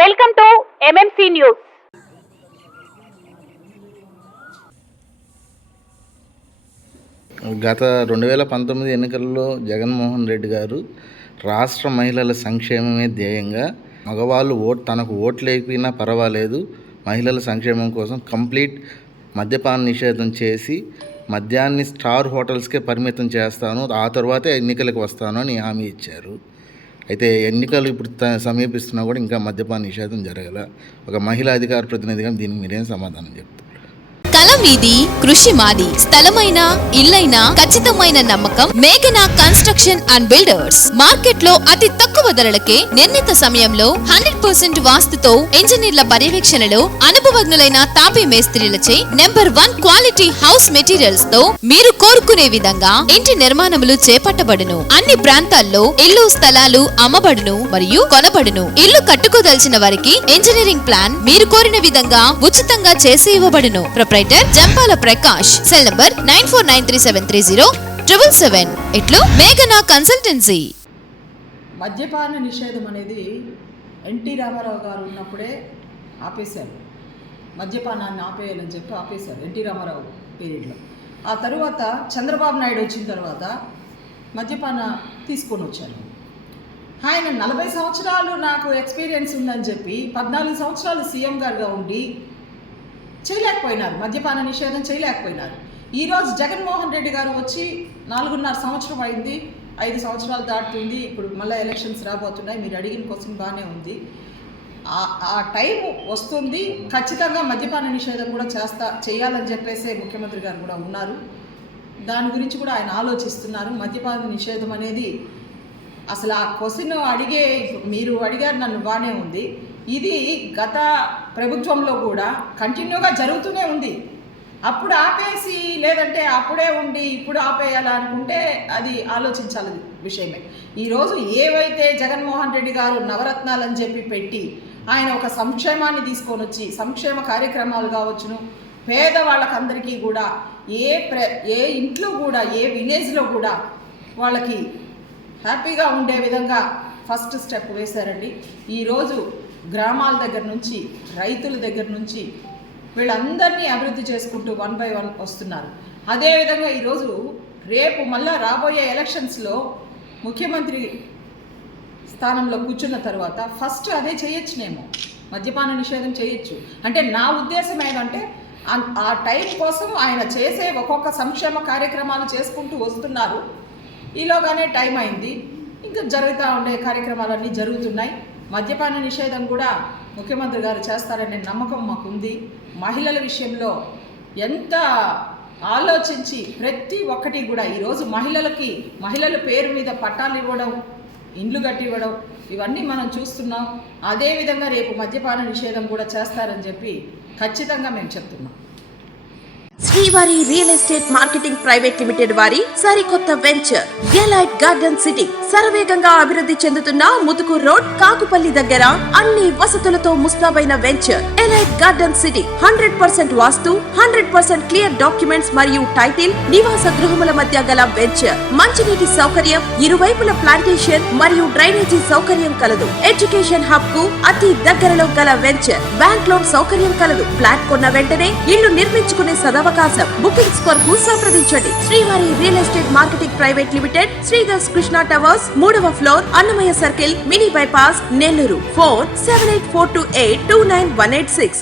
Welcome to MMC news. గత 2019 ఎన్నికల్లో జగన్మోహన్ రెడ్డి గారు రాష్ట్ర మహిళల సంక్షేమమే ధ్యేయంగా మగవాళ్ళు తనకు ఓట్లు లేకపోయినా పర్వాలేదు, మహిళల సంక్షేమం కోసం కంప్లీట్ మద్యపాన నిషేధం చేసి మద్యాన్ని స్టార్ హోటల్స్కే పరిమితం చేస్తాను, ఆ తర్వాతే ఎన్నికలకు వస్తాను అని హామీ ఇచ్చారు. అయితే ఎన్నికలు ఇప్పుడు సమీపిస్తున్నా కూడా ఇంకా మద్యపాన నిషేధం జరగల. ఒక మహిళా అధికార ప్రతినిధిగా దీనికి మీరేం సమాధానం చెప్తారు? కల మీది, కృషి మాది. స్థలమైన, ఇల్లైనా ఖచ్చితమైన నమ్మకం మేఘనా కన్స్ట్రక్షన్ అండ్ బిల్డర్స్. మార్కెట్ లో అతి తక్కువ ధరలకే నిర్ణీత సమయంలో 100% వాస్తుతో ఇంజనీర్ల పర్యవేక్షణలో అనుభవజ్ఞులైన తాపీ మేస్త్రీలచే నెంబర్ 1 క్వాలిటీ హౌస్ మెటీరియల్స్ తో మీరు కోరుకునే విధంగా ఇంటి నిర్మాణములు చేపట్టబడును. అన్ని ప్రాంతాల్లో ఇల్లు స్థలాలు అమ్మబడును మరియు కొనబడును. ఇల్లు కట్టుకోదలిచిన వారికి ఇంజనీరింగ్ ప్లాన్ మీరు కోరిన విధంగా ఉచితంగా చేసి ఇవ్వబడును. జంపాల ప్రకాష్. Cell number 9493730777. ఇట్లు మేఘనా కన్సల్టెన్సీ. మద్యపాన నిషేధం అనేది ఎన్టీ రామారావు గారు ఉన్నప్పుడే ఆపేశారు. మద్యపానాన్ని ఆపేయాలని చెప్పి ఆపేశారు ఎన్టీ రామారావు పీరియడ్లో. ఆ తరువాత చంద్రబాబు నాయుడు వచ్చిన తర్వాత మద్యపాన తీసుకొని వచ్చారు. ఆయన 40 సంవత్సరాలు నాకు ఎక్స్పీరియన్స్ ఉందని చెప్పి 14 సంవత్సరాలు సీఎం గారుగా ఉండి చేయలేకపోయినారు, మద్యపాన నిషేధం చేయలేకపోయినారు. ఈరోజు జగన్మోహన్ రెడ్డి గారు వచ్చి 4.5 సంవత్సరం అయింది, 5 సంవత్సరాలు దాటుతుంది. ఇప్పుడు మళ్ళీ ఎలక్షన్స్ రాబోతున్నాయి. మీరు అడిగిన క్వశ్చన్ బాగానే ఉంది. ఆ టైం వస్తుంది, ఖచ్చితంగా మద్యపాన నిషేధం కూడా చేయాలని చెప్పేసి ముఖ్యమంత్రి గారు కూడా ఉన్నారు. దాని గురించి కూడా ఆయన ఆలోచిస్తున్నారు. మద్యపాన నిషేధం అనేది అసలు ఆ క్వశ్చన్ మీరు అడిగారు నన్ను, బాగానే ఉంది. ఇది గత ప్రభుత్వంలో కూడా కంటిన్యూగా జరుగుతూనే ఉంది. అప్పుడు ఆపేసి లేదంటే అప్పుడే ఉండి ఇప్పుడు ఆపేయాలనుకుంటే అది ఆలోచించాలి విషయమే. ఈరోజు ఏవైతే జగన్మోహన్ రెడ్డి గారు నవరత్నాలని చెప్పి పెట్టి ఆయన ఒక సంక్షేమాన్ని తీసుకొని వచ్చి సంక్షేమ కార్యక్రమాలు కావచ్చును, పేదవాళ్ళకందరికీ కూడా ఏ ఇంట్లో కూడా ఏ విలేజ్లో కూడా వాళ్ళకి హ్యాపీగా ఉండే విధంగా ఫస్ట్ స్టెప్ వేశారండి. ఈరోజు గ్రామాల దగ్గర నుంచి, రైతుల దగ్గర నుంచి వీళ్ళందరినీ అభివృద్ధి చేసుకుంటూ 1 by 1 వస్తున్నారు. అదేవిధంగా ఈరోజు రేపు మళ్ళా రాబోయే ఎలక్షన్స్లో ముఖ్యమంత్రి స్థానంలో కూర్చున్న తర్వాత ఫస్ట్ అదే చేయొచ్చునేమో, మద్యపాన నిషేధం చేయొచ్చు. అంటే నా ఉద్దేశం ఏంటంటే ఆ టైం కోసం ఆయన చేసే ఒక్కొక్క సంక్షేమ కార్యక్రమాలు చేసుకుంటూ వస్తున్నారు. ఈలోగానే టైం అయింది, ఇంకా జరుగుతూ ఉండే కార్యక్రమాలన్నీ జరుగుతున్నాయి. మద్యపాన నిషేధం కూడా ముఖ్యమంత్రి గారు చేస్తారనే నమ్మకం మాకుంది. మహిళల విషయంలో ఎంత ఆలోచించి ప్రతి ఒక్కటి కూడా ఈరోజు మహిళల పేరు మీద పట్టాలు ఇవ్వడం, ఇండ్లు కట్టి ఇవ్వడం, ఇవన్నీ మనం చూస్తున్నాం. అదేవిధంగా రేపు మద్యపాన నిషేధం కూడా చేస్తారని చెప్పి ఖచ్చితంగా మేము చెప్తున్నాం. శ్రీవారి real estate marketing private limited వారి సరికొత్త వెంచర్ ఎలైట్ గార్డెన్ సిటీ శరవేగంగా అభివృద్ధి చెందుతున్న ముతుకూర్ రోడ్, కాకుపల్లి దగ్గర అన్ని వసతులతో ముస్తాబైన వెంచర్ ఎలైట్ గార్డెన్ సిటీ. 100% వాస్తు, 100% క్లియర్ డాక్యుమెంట్స్ మరియు టైటిల్, నివాస గృహముల మధ్య గల వెంచర్. మంచినీటి సౌకర్యం, ఇరువైపుల ప్లాంటేషన్ మరియు డ్రైనేజీ సౌకర్యం కలదు. ఎడ్యుకేషన్ హబ్ కు అతి దగ్గరలో గల వెంచర్. బ్యాంక్ లోన్ సౌకర్యం కలదు. ఫ్లాట్ కొన్న వెంటనే ఇల్లు నిర్మించుకునే సదవకాశం. బుకింగ్స్ కొరకు సంప్రదించండి. Srivari real estate marketing private limited, Sridhar's Krishna towers, 3వ floor, Annamayya circle, mini bypass, Nellore. Phone 7842829186.